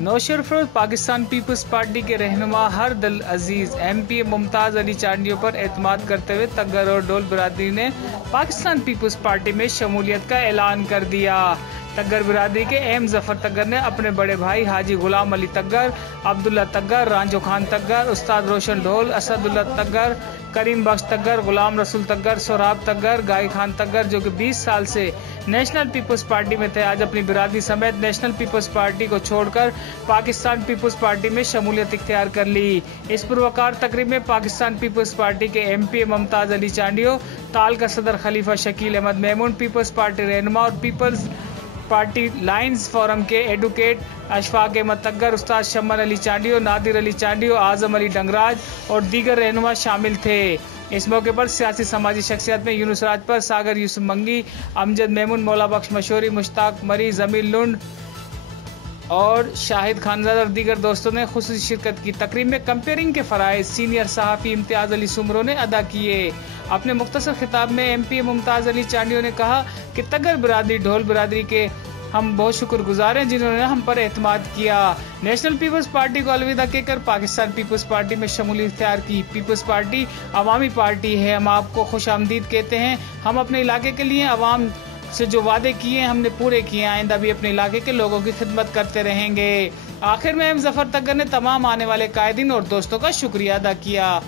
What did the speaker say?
नौशर furrows Pakistan peoples party के रहनुमा हरदल अजीज MP Mumtaz Ali Chandio पर एतमाद करते हुए तग्गर और डोल बिरादरी ने पाकिस्तान पीपल्स पार्टी में शमूलियत का ऐलान कर दिया। तग्गर बिरादरी के एम जफर तग्गर ने अपने बड़े भाई हाजी गुलाम अली तग्गर, अब्दुल्ला तग्गर, रांझो खान तग्गर, उस्ताद रोशन ढोल, असदुल्ला तग्गर, करीम बख्श तग्गर, गुलाम रसूल तग्गर, सोराब तग्गर, गाई खान तग्गर जो कि 20 साल से नेशनल पीपल्स पार्टी में थे, आज अपनी बिरादरी समेत नेशनल पीपल्स पार्टी को छोड़कर पाकिस्तान पीपल्स पार्टी में शमूलियत इख्तियार कर ली। इस पुरवकार तकरीब में पाकिस्तान पीपल्स पार्टी के MP मुमताज़ अली चांडियो, ताल का सदर खलीफा शकील अहमद मेमून, पीपल्स पार्टी रहनुमा और पीपल्स पार्टी लाइन्स फोरम के एडवोकेट अशफाक अहमद तग्गर, उस्ताद शम्मन अली चांडियो, नादिर अली चांडियो, आजम अली डंगराज और दीगर रहनुमा शामिल थे। इस मौके पर सियासी समाजी शख्सियत में यूनुस राजपर, सागर यूसुफ मंगी, अमजद मेमून, मौला बख्श मशहूरी, मुश्ताक मरी, जमील लुंड और शाहिद खानजादा और दीगर दोस्तों ने खुसूसी शिरकत की। तकरीब में कंपेयरिंग के फ़राइज़ सीनियर सहाफ़ी इम्तियाज़ अली सुमरो ने अदा किए। अपने मुख्तसर खिताब में MP मुमताज़ अली चांडियो ने कहा कि तग्गर बिरादरी, ढोल बिरादरी के हम बहुत शुक्रगुजार हैं जिन्होंने हम पर एतमाद किया। नेशनल पीपल्स पार्टी को अलविदा कहकर पाकिस्तान पीपल्स पार्टी में शमूलियत इख्तियार की। पीपल्स पार्टी अवामी पार्टी है, हम आपको खुश आमदीद कहते हैं। हम अपने इलाके के लिए अवाम से जो वादे किए हमने पूरे किए, आइंदा भी अपने इलाके के लोगों की खिदमत करते रहेंगे। आखिर में एम जफर तग्गर ने तमाम आने वाले कायदीन और दोस्तों का शुक्रिया अदा किया।